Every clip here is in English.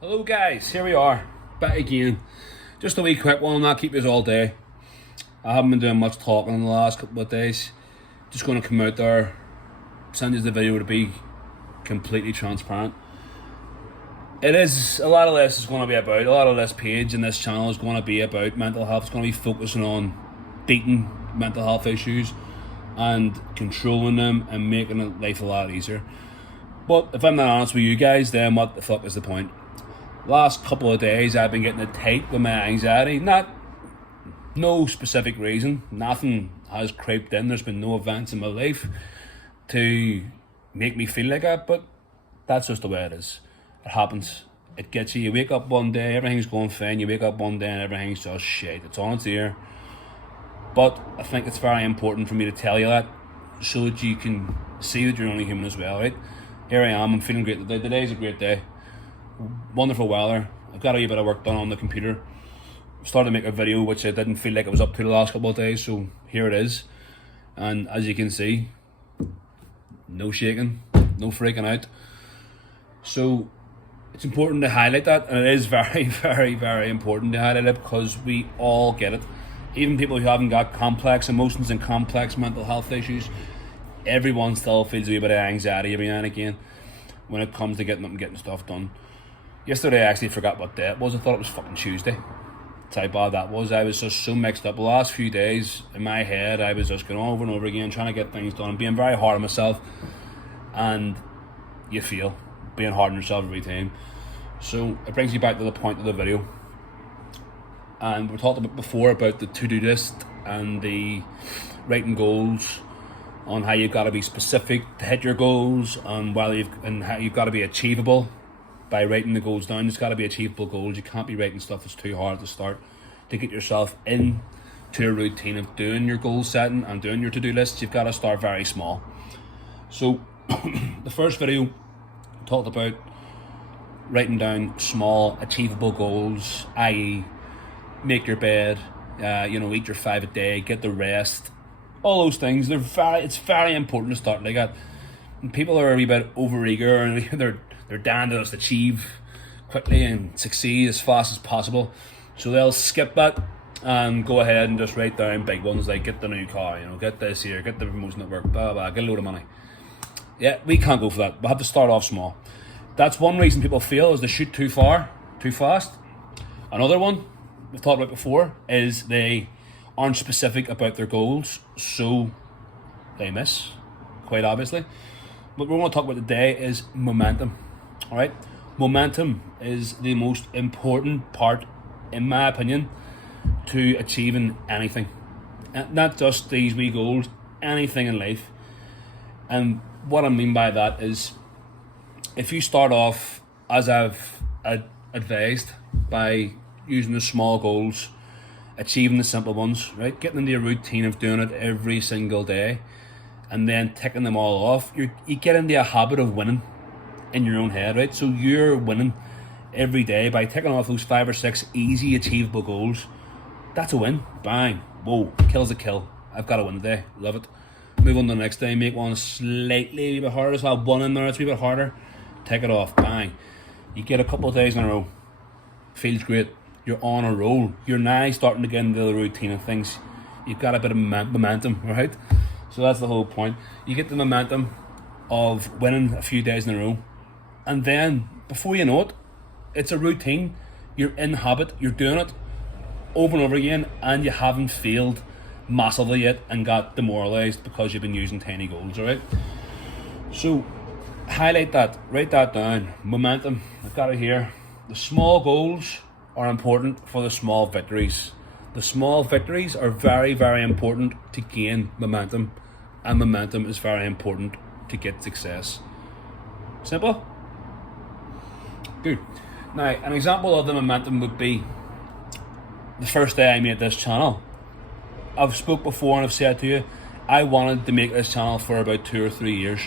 Hello guys, here we are, back again. Just a wee quick one, I'll not keep you all day. I haven't been doing much talking in the last couple of days. Just going to come out there, send you the video to be completely transparent. It is, a lot of this is going to be about, a lot of this page and this channel is going to be about mental health. It's going to be focusing on beating mental health issues and controlling them and making life a lot easier. But if I'm not honest with you guys, then what the fuck is the point? Last couple of days I've been getting it tight with my anxiety. No specific reason. Nothing has crept in. There's been no events in my life to make me feel like that, but that's just the way it is. It happens. It gets you. You wake up one day, everything's going fine. You wake up one day and everything's just shit. It's on its ear. But I think it's very important for me to tell you that so that you can see that you're only human as well, right? Here I am, I'm feeling great today. Today's a great day. Wonderful weather. I've got a wee bit of work done on the computer. Started to make a video which I didn't feel like I was up to the last couple of days, so here it is. And as you can see, no shaking, no freaking out. So it's important to highlight that, and it is very, very, very important to highlight it because we all get it. Even people who haven't got complex emotions and complex mental health issues, everyone still feels a wee bit of anxiety every now and again when it comes to getting up and getting stuff done. Yesterday I actually forgot what day it was. I thought it was fucking Tuesday. That's how bad that was. I was just so mixed up. The last few days in my head I was just going over and over again trying to get things done and being very hard on myself, and you feel being hard on yourself every time. So it brings you back to the point of the video, and we talked about before about the to-do list and the writing goals, on how you've got to be specific to hit your goals, and how you've got to be achievable by writing the goals down. It's got to be achievable goals. You can't be writing stuff that's too hard to start. To get yourself into a routine of doing your goal setting and doing your to-do lists, you've got to start very small. So the first video talked about writing down small achievable goals, i.e. make your bed, eat your 5 a day, get the rest, all those things. It's very important to start like that. And people are a wee bit overeager and they're down to just achieve quickly and succeed as fast as possible. So they'll skip that and go ahead and just write down big ones like get the new car, get this here, get the promotion at work, blah, blah, get a load of money. Yeah, we can't go for that. We have to start off small. That's one reason people fail, is they shoot too far, too fast. Another one we've talked about before is they aren't specific about their goals, so they miss, quite obviously. What we want to talk about today is momentum. All right, momentum is the most important part, in my opinion, to achieving anything. And not just these wee goals, anything in life. And what I mean by that is, if you start off, as I've advised, by using the small goals, achieving the simple ones, right? Getting into a routine of doing it every single day, and then ticking them all off, you get into a habit of winning in your own head, right? So you're winning every day by ticking off those 5 or 6 easy achievable goals. That's a win. Bang. Whoa. Kill's a kill. I've got a win today. Love it. Move on to the next day. Make one slightly a wee bit harder. So I'll have one in there. It's a wee bit harder. Tick it off. Bang. You get a couple of days in a row. Feels great. You're on a roll. You're now starting to get into the routine of things. You've got a bit of momentum, right? So that's the whole point. You get the momentum of winning a few days in a row, and then before you know it, it's a routine. You're in habit. You're doing it over and over again, and you haven't failed massively yet and got demoralized because you've been using tiny goals. All right. So highlight that. Write that down. Momentum. I've got it here. The small goals are important for the small victories. The small victories are very, very important to gain momentum, and momentum is very important to get success. Simple? Good. Now, an example of the momentum would be the first day I made this channel. I've spoke before and I've said to you, I wanted to make this channel for about 2 or 3 years.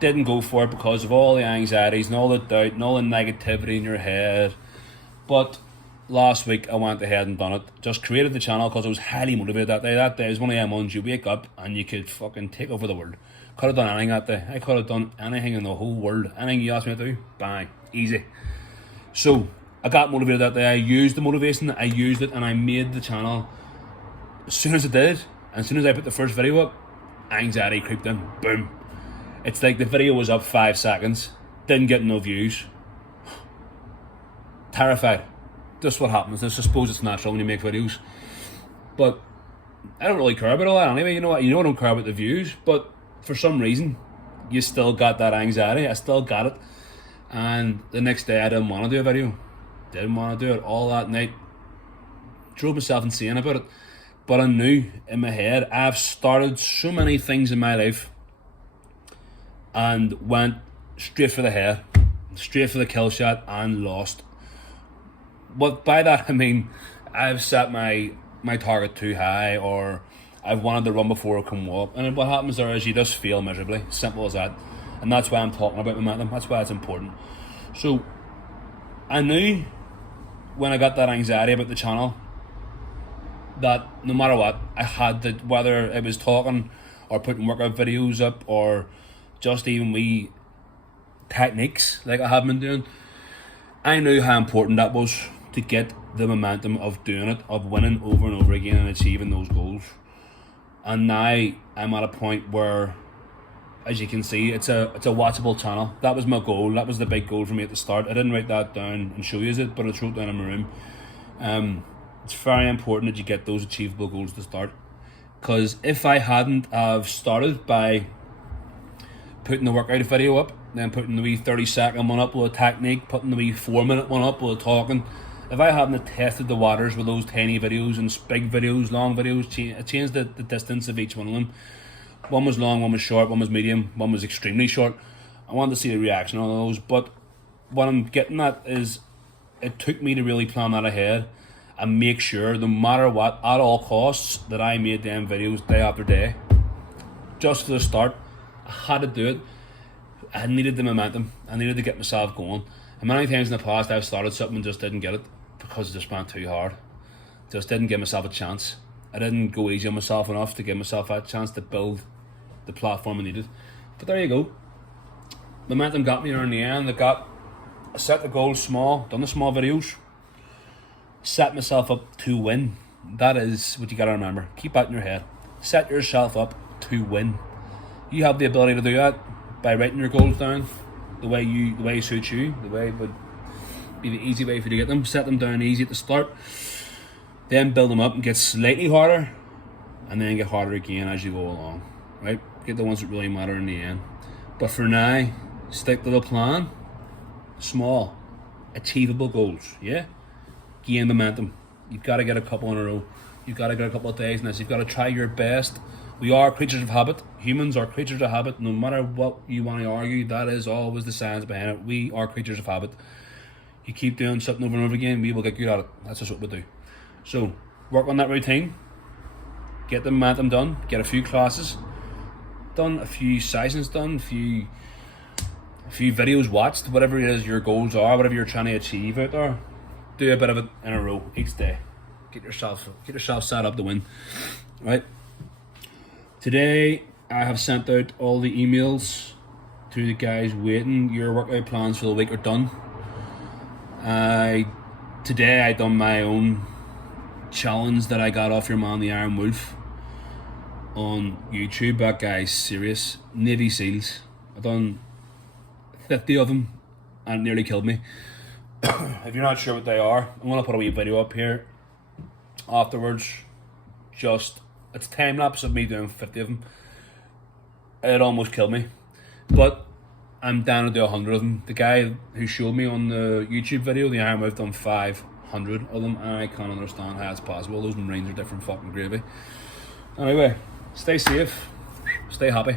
Didn't go for it because of all the anxieties and all the doubt and all the negativity in your head. But last week I went ahead and done it. Just created the channel because I was highly motivated that day. That day is one of them ones you wake up and you could fucking take over the world. Could have done anything that day. I could have done anything in the whole world. Anything you asked me to do, bang, easy. So I got motivated that day. I used the motivation, I used it, and I made the channel. As soon as I did, and as soon as I put the first video up, anxiety creeped in. Boom. It's like the video was up 5 seconds, didn't get no views. Terrified. Just what happens. I suppose it's natural when you make videos. But I don't really care about all that anyway. You know what? I don't care about the views, but for some reason, you still got that anxiety. I still got it. And the next day I didn't want to do a video. Didn't want to do it all that night. Drove myself insane about it. But I knew in my head, I've started so many things in my life and went straight for the head, straight for the kill shot, and lost. But by that I mean I've set my target too high, or I've wanted to run before I can walk, and what happens there is you just fail miserably. Simple as that. And that's why I'm talking about momentum. That's why it's important. So I knew when I got that anxiety about the channel that no matter what, I had to, whether it was talking or putting workout videos up or just even wee techniques like I have been doing, I knew how important that was to get the momentum of doing it, of winning over and over again and achieving those goals. And now I'm at a point where, as you can see, it's a watchable channel. That was my goal. That was the big goal for me at the start. I didn't write that down and show you it, but I wrote down in my room. It's very important that you get those achievable goals to start, because if I hadn't have started by putting the workout video up, then putting the wee 30-second one up with a technique, putting the wee 4-minute one up with a talking, if I hadn't have tested the waters with those tiny videos and big videos, long videos, changed the distance of each one of them. One was long, one was short, one was medium, one was extremely short. I wanted to see the reaction on those, but what I'm getting at is it took me to really plan that ahead and make sure, no matter what, at all costs, that I made them videos day after day. Just for the start, I had to do it. I needed the momentum. I needed to get myself going. And many times in the past, I've started something and just didn't get it because it just went too hard. Just didn't give myself a chance. I didn't go easy on myself enough to give myself a chance to build the platform I needed. But there you go. Momentum got me there in the end. I set the goals small, done the small videos, set myself up to win. That is what you gotta remember. Keep that in your head. Set yourself up to win. You have the ability to do that by writing your goals down the way suits you, the way would be the easy way for you to get them. Set them down easy at the start, then build them up and get slightly harder, and then get harder again as you go along. Right? Get the ones that really matter in the end. But for now, stick to the plan. Small, achievable goals. Yeah? Gain momentum. You've got to get a couple in a row. You've got to get a couple of days in this. You've got to try your best. We are creatures of habit. Humans are creatures of habit. No matter what you want to argue, that is always the science behind it. We are creatures of habit. You keep doing something over and over again, we will get good at it. That's just what we do. So, work on that routine. Get the momentum done. Get a few classes done, a few sessions done, a few videos watched, whatever it is your goals are, whatever you're trying to achieve out there. Do a bit of it in a row each day. Get yourself set up to win. Right? Today I have sent out all the emails to the guys waiting. Your workout plans for the week are done. Today I done my own challenge that I got off your man the Iron Wolf on YouTube. That guy's serious. Navy SEALs. I done 50 of them and it nearly killed me. If you're not sure what they are, I'm gonna put a wee video up here afterwards. It's a time lapse of me doing 50 of them. It almost killed me, but I'm down to do 100 of them. The guy who showed me on the YouTube video, the Iron Wolf, done 500 of them, and I can't understand how it's possible. Those Marines are different fucking gravy. Anyway, stay safe, stay happy.